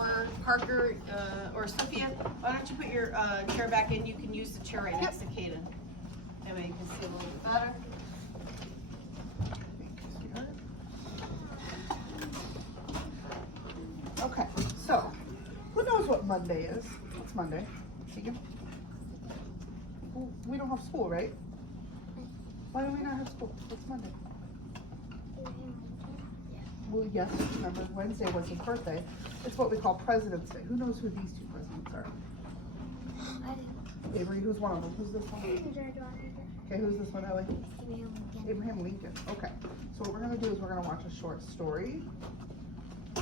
or Parker, or Sophia, why don't you put your chair back in? You can use the chair right next to Kaden. That way you can see a little bit better. Okay, so who knows what Monday is? What's Monday? Keegan? Well, we don't have school, right? Why do we not have school? What's Monday? Well, yes, remember Wednesday was his birthday. It's what we call President's Day. Who knows who these two presidents are? I do. Avery, who's one of them? Who's this one? George Washington. Okay, who's this one, Ellie? Abraham Lincoln. Abraham Lincoln. Okay, so what we're gonna do is we're gonna watch a short story.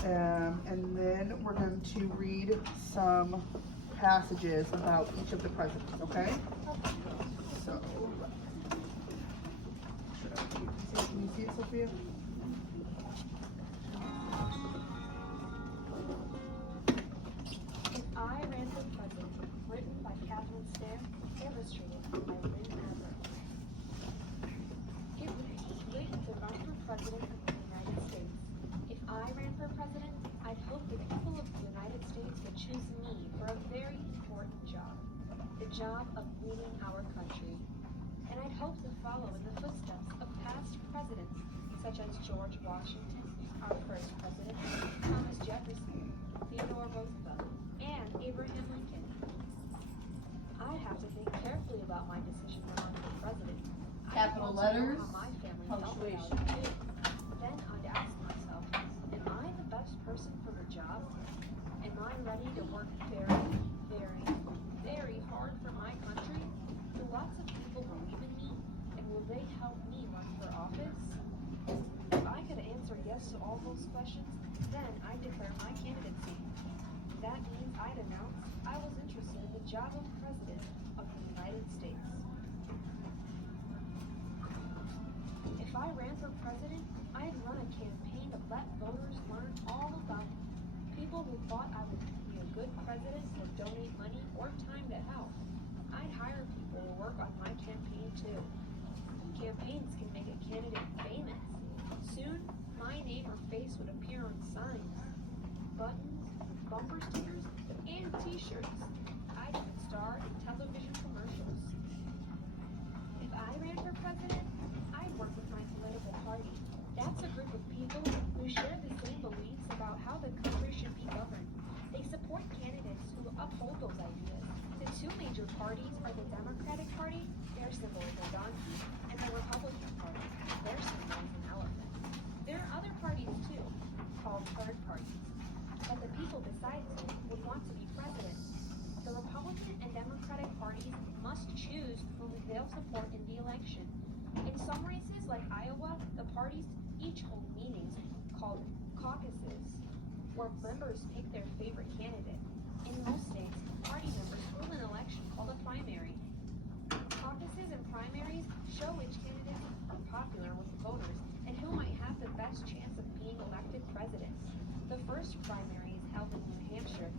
And then we're going to read some passages about each of the presidents, okay? So, can you see it, Sophia? If I Ran for President, written by Catherine Stan, illustrated by Lynn Adler. It would be great to run for President of the United States. If I ran for President, I'd hope the people of the United States would choose me for a very important job, the job of leading our country. And I'd hope to follow in the footsteps of past presidents, such as George Washington, our first president, Thomas Jefferson, Theodore Roosevelt, and Abraham Lincoln. I'd have to think carefully about my decision to run for president. Capital I'd want to know letters, how my family felt about punctuation. it too. Then I'd ask myself, am I the best person for the job? Am I ready to work very, very, very hard for my country? Do lots of people believe in me? And will they help me run for office? If I could answer yes to all those questions, then I'd declare my candidacy. That means I'd announce I was interested in the job of President of the United States. If I ran for president, I'd run a campaign to let voters learn all about me. People who thought I would be a good president would donate money or time to help. I'd hire people to work on my campaign too. Campaigns can make a candidate famous. Soon, my name or face would appear on signs, buttons, bumper stickers, and t-shirts. I'd even star in television commercials. If I ran for president, I'd work with my political party. That's a group of people who share the same beliefs about how the country should be governed. They support candidates who uphold those ideas. The two major parties are the Democratic Party, their symbol is a donkey, and the Republican Party, their symbol is an elephant. There are other parties too, called third parties. But the people besides me would want to be president. The Republican and Democratic parties must choose whom they'll support in the election. In some races, like Iowa, the parties each hold meetings called caucuses, where members pick their favorite candidate. In most states, party members hold an election called a primary. Caucuses and primaries show which candidates are popular with the voters and who might have the best chance of being elected president. The first primary is held in New Hampshire.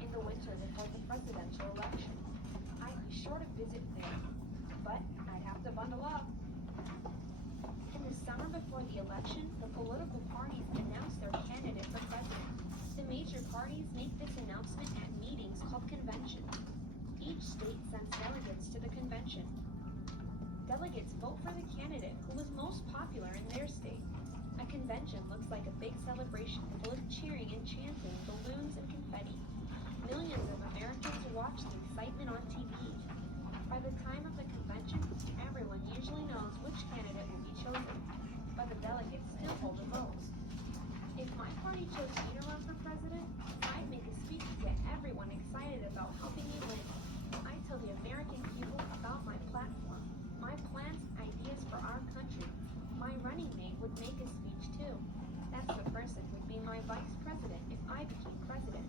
In the winter, they hold the presidential election. I'd be sure to visit there, but I'd have to bundle up. In the summer before the election, the political parties announce their candidate for president. The major parties make this announcement at meetings called conventions. Each state sends delegates to the convention. Delegates vote for the candidate who was most popular in their state. A convention looks like a big celebration full of cheering and chanting, balloons and confetti. Millions of Americans watch the excitement on TV. By the time of the convention, everyone usually knows which candidate will be chosen, but the delegates still hold a vote. If my party chose me to run for president, I'd make a speech to get everyone excited about helping me win. I'd tell the American people about my platform, my plans, ideas for our country. My running mate would make a speech too. That's the person who'd be my vice president if I became president.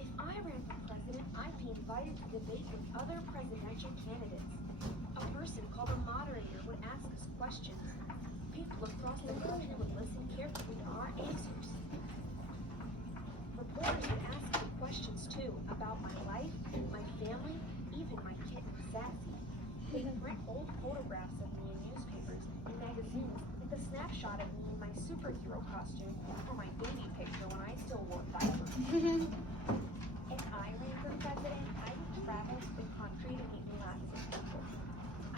If I ran for president, I'd be invited to debate with other presidential candidates. A person called a moderator would ask us questions. People across the country would listen carefully to our answers. Reporters would ask me questions too about my life, my family, even my kitten Sassy. They would print old photographs of me in newspapers and magazines with a snapshot of me in my superhero costume for my baby picture when I still wore diapers. If I ran for president, I would travel the country to meet lots of people.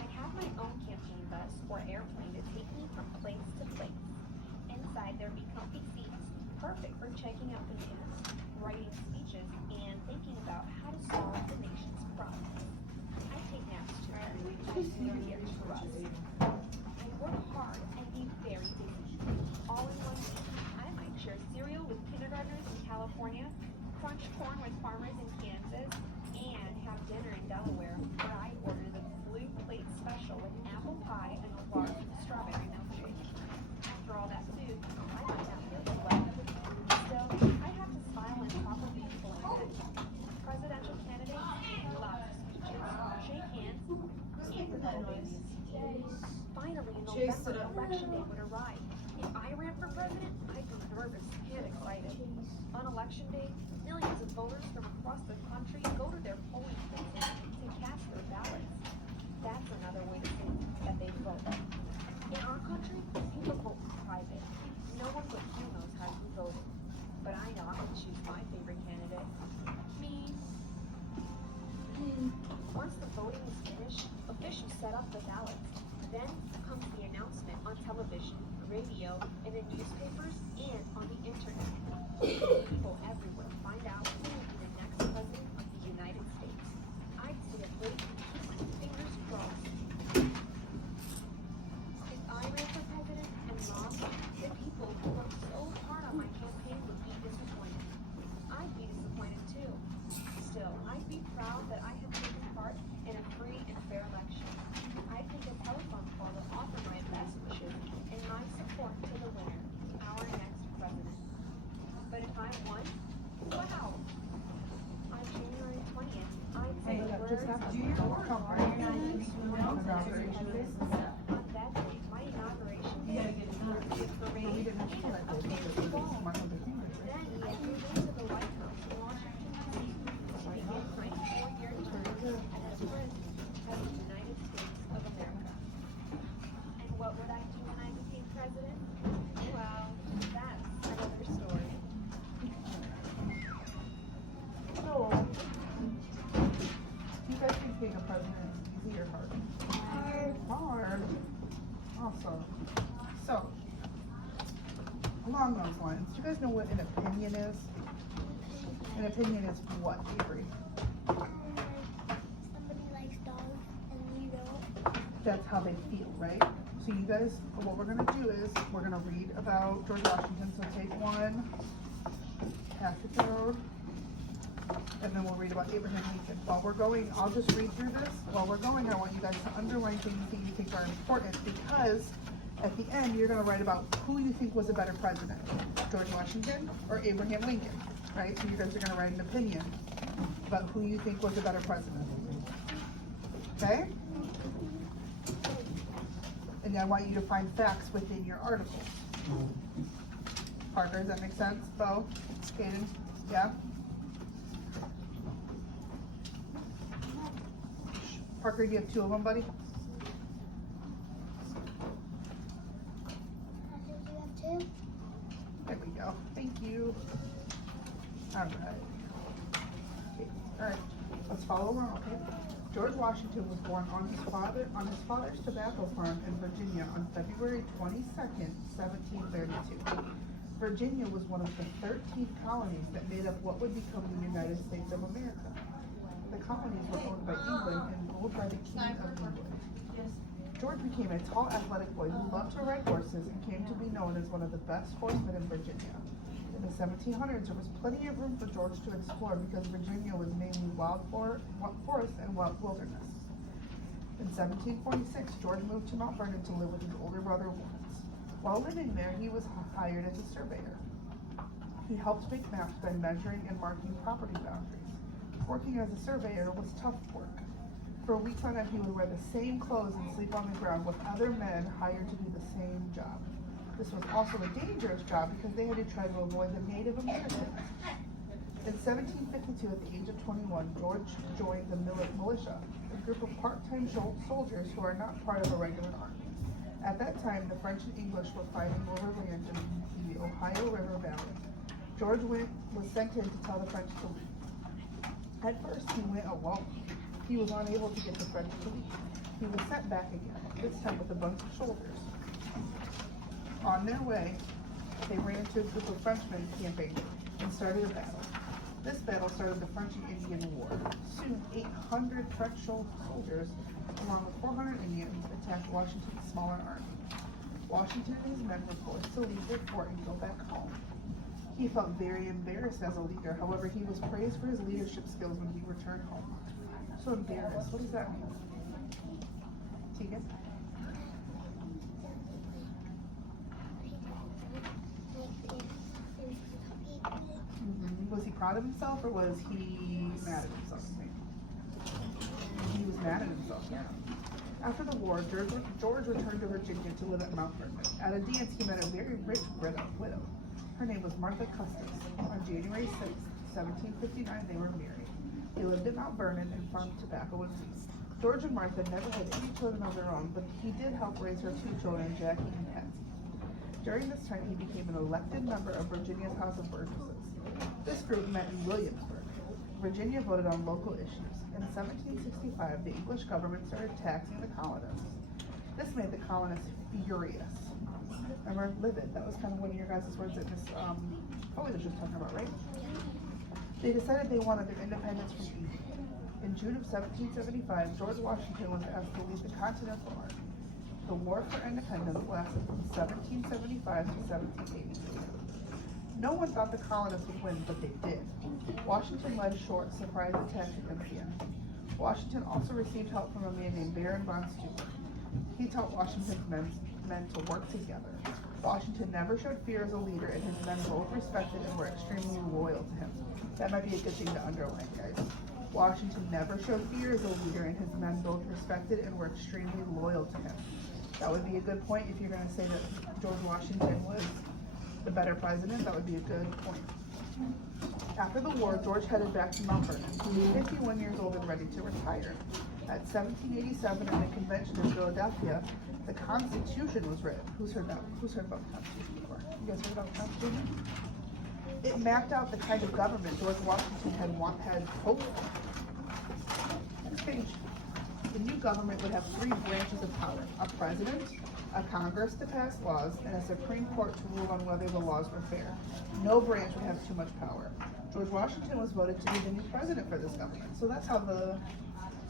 I'd have my own campaign bus or airplane to take me from place to place. Inside there'd be comfy seats, perfect for checking out the news, writing speeches, and thinking about how to solve the nation's problems. I'd take naps too. I'd be here to rest. I'd work hard and be very busy. All in one week, I might share cereal with kindergartners in California, crunch corn with farmers in Kansas, and have dinner in Delaware, where I order the blue plate special with apple pie and a large strawberry milkshake. After all that food, I might not feel so well. Still, I have to smile and talk with people again. Presidential candidates, lots of speeches, shake hands, and photos. Finally, November election day would arrive. If I ran for president, I'd be nervous and excited. On election day, millions of voters from across the country go to their polling places to cast their ballots. That's another way to say that they vote. In our country, people vote private. No one but you knows how you voted. But I know I would choose my favorite candidate. Me. Once the voting is finished, officials set up the ballots. Then comes the announcement on television, radio, in the newspapers, and on the internet. People everywhere find out who will be the next president of the United States. I'd sit and wait and keep my fingers crossed. If I ran for president and lost, the people who worked so hard on my campaign would be disappointed. I'd be disappointed too. Still, I'd be proud that I had taken part in a free and fair election. I'd take a telephone call to offer my best wishes and my support to the winner, our next president. But if I won, wow! On January 20th, I'd say Hey, that words just of happened. support. On On that day, my inauguration day, would be a parade We didn't and have a that day because big it was ball. Martin Luther King Day, right? Then I'd move into the White House in Washington, D.C. to begin my 4-year term as President of the United States of America. And what would I do when I became president? Well, that's another story. So, do you guys think being a president is easy or hard? Hard. Awesome. So, along those lines, do you guys know what an opinion is? An opinion is what, Avery? Somebody likes dogs and we don't. That's how they feel, right? So you guys, what we're gonna do is, we're gonna read about George Washington, so take one, pass it down, and then we'll read about Abraham Lincoln. While we're going, I'll just read through this. While we're going, I want you guys to underline things that you think are important, because at the end, you're gonna write about who you think was a better president, George Washington or Abraham Lincoln, right? So you guys are gonna write an opinion about who you think was a better president. Okay? And I want you to find facts within your articles. Parker, does that make sense? Bo? Kaden? Yeah? Parker, you have 2 of them, buddy? I think you have two. There we go. Thank you. Alright. Okay. Alright. Let's follow along, okay? George Washington was born on his father's tobacco farm in Virginia on February 22nd, 1732. Virginia was one of the 13 colonies that made up what would become the United States of America. The colonies were owned by England and ruled by the King of England. George became a tall, athletic boy who loved to ride horses and came to be known as one of the best horsemen in Virginia. In the 1700s, there was plenty of room for George to explore because Virginia was mainly wild forest and wild wilderness. In 1746, George moved to Mount Vernon to live with his older brother Lawrence. While living there, he was hired as a surveyor. He helped make maps by measuring and marking property boundaries. Working as a surveyor was tough work. For weeks on end, he would wear the same clothes and sleep on the ground with other men hired to do the same job. This was also a dangerous job because they had to try to avoid the Native Americans. In 1752, at the age of 21, George joined the militia, a group of part-time soldiers who are not part of a regular army. At that time, the French and English were fighting over land and George was sent in to tell the French to leave. At first, he went alone. He was unable to get the French to leave. He was sent back again, this time with a bunch of soldiers. On their way, they ran into a group of Frenchmen camping and started a battle. This battle started the French and Indian War. Soon, 800 French soldiers, along with 400 Indians, attacked Washington's smaller army. Washington and his men were forced to leave their fort and go back home. He felt very embarrassed as a leader. However, he was praised for his leadership skills when he returned home. So embarrassed, what does that mean? Tegan? Was he proud of himself or was he mad at himself? He was mad at himself, yeah. After the war, George returned to Virginia to live at Mount Vernon. At a dance, he met a very rich widow. Her name was Martha Custis. On January 6, 1759, they were married. They lived at Mount Vernon and farmed tobacco and peace. George and Martha never had any children of their own, but he did help raise her 2 children, Jackie and Patsy. During this time, he became an elected member of Virginia's House of Burgesses. This group met in Williamsburg. Virginia voted on local issues. In 1765, the English government started taxing the colonists. This made the colonists furious. Remember, livid, that was kind of one of your guys' words that Miss Foley was just talking about, right? They decided they wanted their independence from England. In June of 1775, George Washington was asked to lead the Continental Army. The War for Independence lasted from 1775 to 1783. No one thought the colonists would win, but they did. Washington led a short, surprise attack against the enemy. Washington also received help from a man named Baron von Steuben. He taught Washington's men to work together. Washington never showed fear as a leader, and his men both respected and were extremely loyal to him. That might be a good thing to underline, guys. Washington never showed fear as a leader, and his men both respected and were extremely loyal to him. That would be a good point if you're going to say that George Washington was the better president. That would be a good point. After the war, George headed back to Mount Vernon. He was 51 years old and ready to retire. At 1787, at the convention in Philadelphia, the Constitution was written. Who's heard about the Constitution before? You guys heard about the Constitution? It mapped out the kind of government George Washington had hoped for. Next page. The new government would have 3 branches of power: a president, a Congress to pass laws, and a Supreme Court to rule on whether the laws were fair. No branch would have too much power. George Washington was voted to be the new president for this government. So that's how the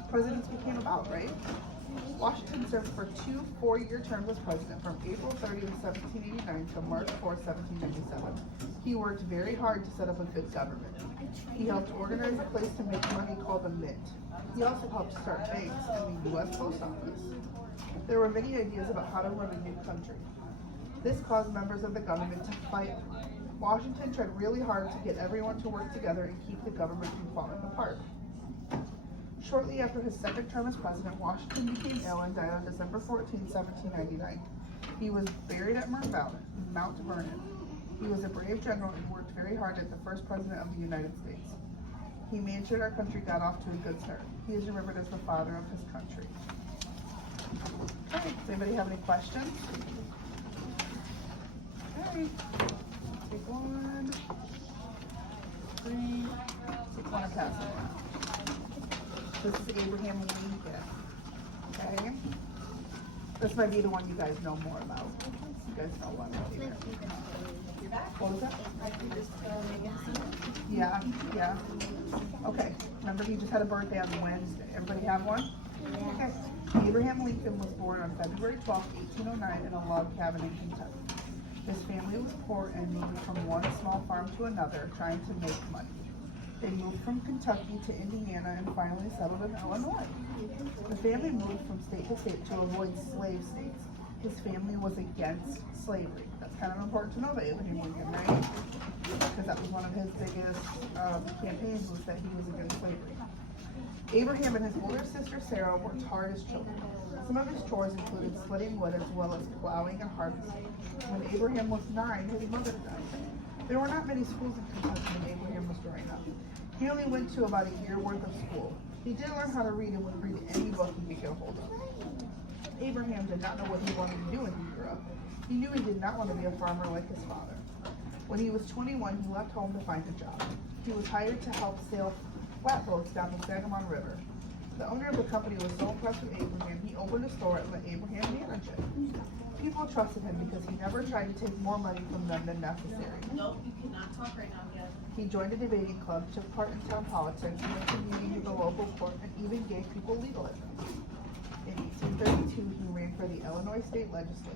presidents became about, right? Washington served for 2 4-year terms as president from April 30, 1789 to March 4, 1797. He worked very hard to set up a good government. He helped organize a place to make money called the Mint. He also helped start banks and the U.S. Post Office. There were many ideas about how to run a new country. This caused members of the government to fight. Washington tried really hard to get everyone to work together and keep the government from falling apart. Shortly after his second term as president, Washington became ill and died on December 14, 1799. He was buried at Mount Vernon. He was a brave general and worked very hard as the first president of the United States. He made sure our country got off to a good start. He is remembered as the father of his country. Okay, does anybody have any questions? Okay, take 1, 3, take 1 and pass it on. This is Abraham Lincoln. Okay? This might be the one you guys know more about. You guys know one about either. What was that? Yeah. Okay. Remember, he just had a birthday on Wednesday. Everybody have one? Okay. Abraham Lincoln was born on February 12, 1809 in a log cabin in Kentucky. His family was poor and moved from one small farm to another, trying to make money. They moved from Kentucky to Indiana and finally settled in Illinois. The family moved from state to state to avoid slave states. His family was against slavery. That's kind of important to know about Abraham Lincoln, right? Because that was one of his biggest campaigns, was that he was against slavery. Abraham and his older sister Sarah worked hard as children. Some of his chores included splitting wood as well as plowing and harvesting. When Abraham was 9, his mother died. There were not many schools in Kentucky when Abraham was growing up. He only went to about a year worth of school. He did learn how to read and would read any book he could get hold of. Abraham did not know what he wanted to do when he grew up. He knew he did not want to be a farmer like his father. When he was 21, he left home to find a job. He was hired to help sail flatboats down the Sangamon River. The owner of the company was so impressed with Abraham, he opened a store and let Abraham manage it. People trusted him because he never tried to take more money from them than necessary. Nope, you cannot talk right now, Gavin. He joined a debating club, took part in town politics, went to meetings with the local court, and even gave people legal advice. In 1832, he ran for the Illinois State Legislature.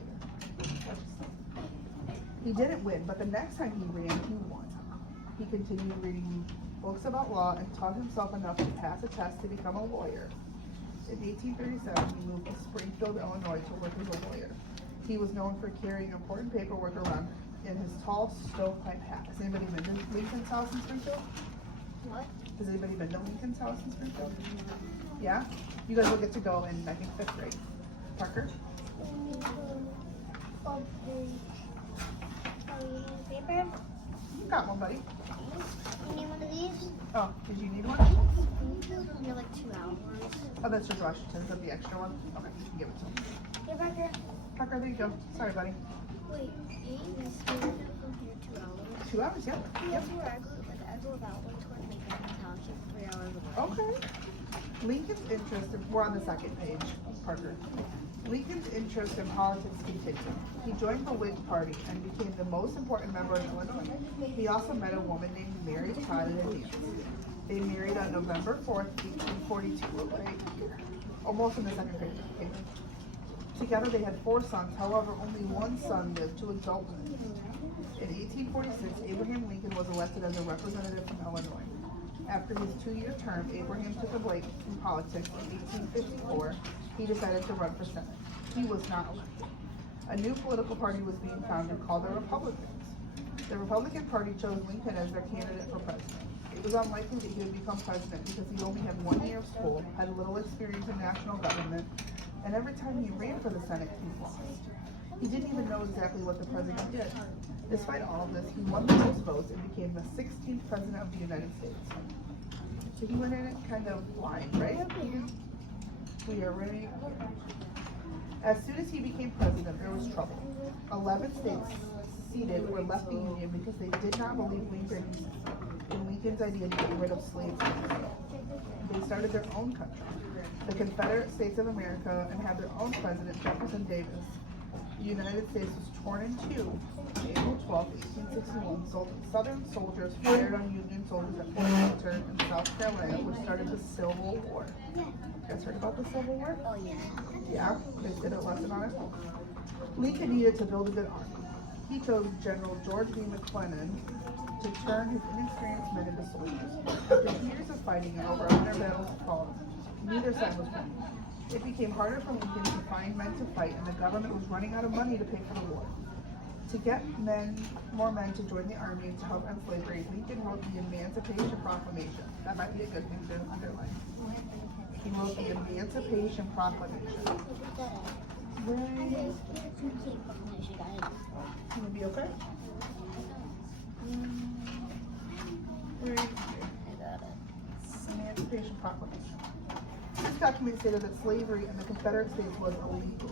He didn't win, but the next time he ran, he won. He continued reading books about law and taught himself enough to pass a test to become a lawyer. In 1837, he moved to Springfield, Illinois to work as a lawyer. He was known for carrying important paperwork around in his tall stovepipe hat. Has anybody been to Lincoln's house in Springfield? What? Has anybody been to Lincoln's house in Springfield? Yeah? You guys will get to go in, I think, 5th grade. Parker? Paper? You got one, buddy. You need one of these? Oh, did you need one? They're like 2 hours. Oh, that's George Washington. Is that the extra one? Okay, you can give it to him. Hey, Parker. Parker, there you go. Sorry, buddy. Wait, 8 is from here 2 hours. 2 hours, yeah. That's where I go without one toward Lincoln's house, just 3 hours away. Okay. Lincoln's interest, we're on the second page, Parker. Lincoln's interest in politics continued. He joined the Whig Party and became the most important member of Illinois. He also met a woman named Mary Todd in a dance. They married on November 4th, 1842, right? Almost in the second page. Okay. Together they had 4 sons, however, only one son lived to adulthood. In 1846, Abraham Lincoln was elected as a representative from Illinois. After his 2-year term, Abraham took a break from politics in 1854. He decided to run for Senate. He was not elected. A new political party was being founded called the Republicans. The Republican Party chose Lincoln as their candidate for president. It was unlikely that he would become president because he only had 1 year of school, had little experience in national government, and every time he ran for the Senate, he lost. He didn't even know exactly what the president did. Despite all of this, he won the most votes and became the 16th president of the United States. So he went in it kind of blind, right? We are ready. As soon as he became president, there was trouble. 11 states seceded or left the Union because they did not believe Lincoln's idea to get rid of slaves. They started their own country, the Confederate States of America, and had their own president, Jefferson Davis. The United States was torn in two. On April 12, 1861, Southern soldiers fired on Union soldiers at Fort Sumter in South Carolina, which started the Civil War. You guys heard about the Civil War? Oh, yeah. Yeah, they did a lesson on it. Lincoln needed to build a good army. He chose General George B. McClellan to turn his inexperienced men into soldiers. After years of fighting and over 100 battles fought, neither side was winning. It became harder for Lincoln to find men to fight, and the government was running out of money to pay for the war. To get more men to join the army and to help end slavery, Lincoln wrote the Emancipation Proclamation. That might be a good thing to underline. He wrote the Emancipation Proclamation. Right. Gonna be okay? Right here. Emancipation Proclamation. This document stated that slavery in the Confederate States was illegal.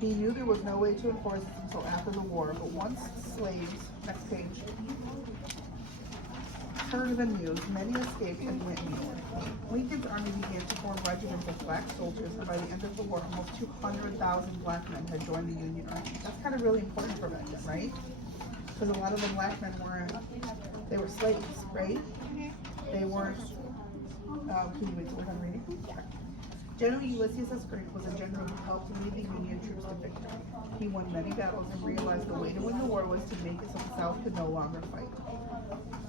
He knew there was no way to enforce it until after the war, but once slaves, next page, heard the news, many escaped and went north. Lincoln's army began to form regiments of black soldiers, and by the end of the war, almost 200,000 black men had joined the Union Army. That's kind of really important for back then, right? Because a lot of the black men they were slaves, right? They weren't, can you wait till we're done reading? Yeah. General Ulysses S. Grant was a general who helped lead the Union troops to victory. He won many battles and realized the way to win the war was to make it so the South could no longer fight.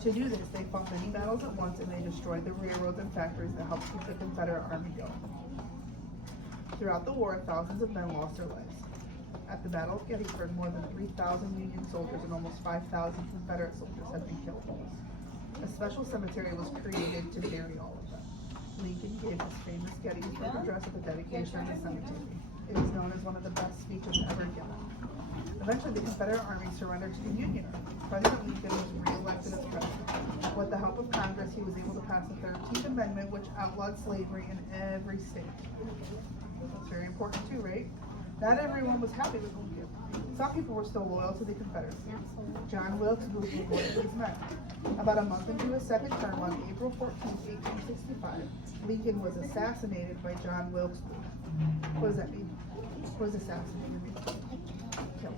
To do this, they fought many battles at once, and they destroyed the railroads and factories that helped keep the Confederate Army going. Throughout the war, thousands of men lost their lives. At the Battle of Gettysburg, more than 3,000 Union soldiers and almost 5,000 Confederate soldiers had been killed. A special cemetery was created to bury all of them. Lincoln gave his famous Gettysburg address at the dedication of the cemetery. It is known as one of the best speeches ever given. Eventually, the Confederate Army surrendered to the Union Army. President Lincoln was re-elected as president. With the help of Congress, he was able to pass the 13th Amendment, which outlawed slavery in every state. That's very important too, right? Not everyone was happy with Lincoln. Some people were still loyal to the Confederacy. John Wilkes Booth was one of these men. About a month into his second term, on April 14, 1865, Lincoln was assassinated by John Wilkes Booth. What does that mean? What does assassinated mean? Killed.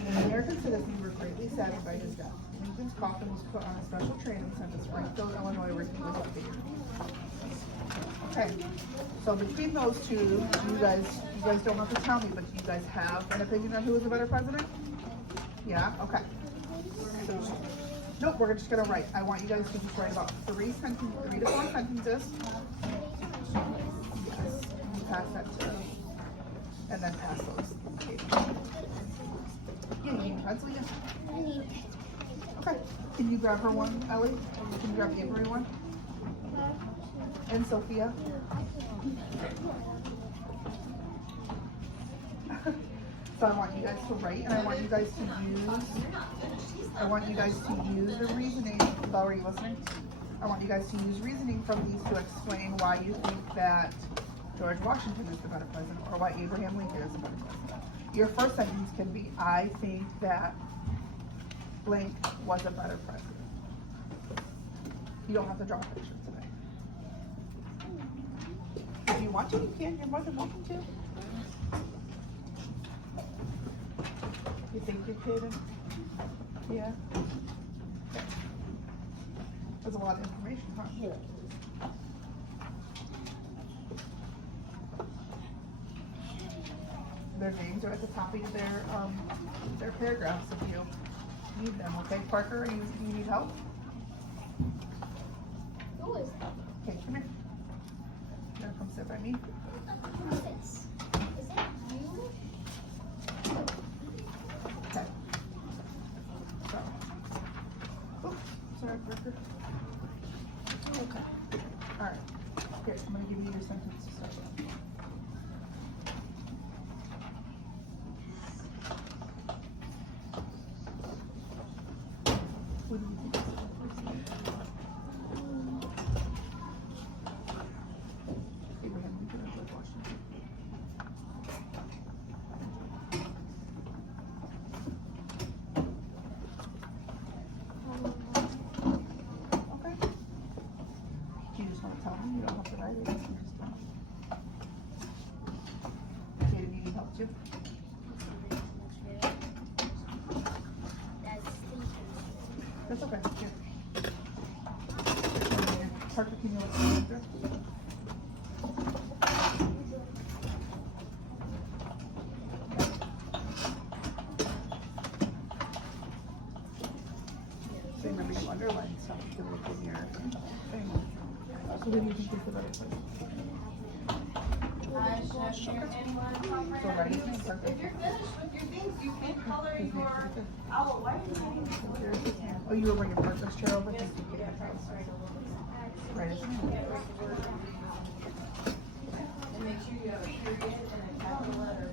The American citizens were greatly saddened by his death. Lincoln's coffin was put on a special train and sent to Springfield, Illinois, where he was buried. Okay, so between those two, you guys don't have to tell me, but do you guys have an opinion on who was a better president? Yeah, okay. So, nope, we're just gonna write. I want you guys to just write about 3 to 4 sentences. Yes, you pass that to, and then pass those. Yeah, you need a pencil, yeah. Okay, can you grab her one, Ellie? Can you grab Avery one? And Sophia? So I want you guys to write, and I want you guys to use the reasoning. Belle, are you listening? I want you guys to use reasoning from these to explain why you think that George Washington is the better president, or why Abraham Lincoln is the better president. Your first sentence can be, I think that blank was a better president. You don't have to draw a picture today. If you want to, you can. You're more than welcome to. You think you're kidding? Yeah. That's a lot of information, huh? Yeah. Their names are at the top of their paragraphs if you need them. Okay, Parker, you need help? Who is Okay, come here. You're gonna come sit by me. this? Is it you? Okay. So. Oops, sorry, Parker. Okay. All right. Here, I'm gonna give you your sentence to start with. What do you think? Abraham Lincoln or George Washington? Okay. Do you just want to tell me? You don't have to write it. You can just tell me. Jaden, you need help too? That's okay. Here. Parker, can you look at the So remember you underline stuff to look in your thing. So what do you think is the better place? So write his name, Parker. If you're finished with your things, you can color His name's your right there. owl. Why are you saying? There's his name. Oh, you were bringing Parker's chair over? Thank you. Right his name. And make sure you have a period and a capital letter.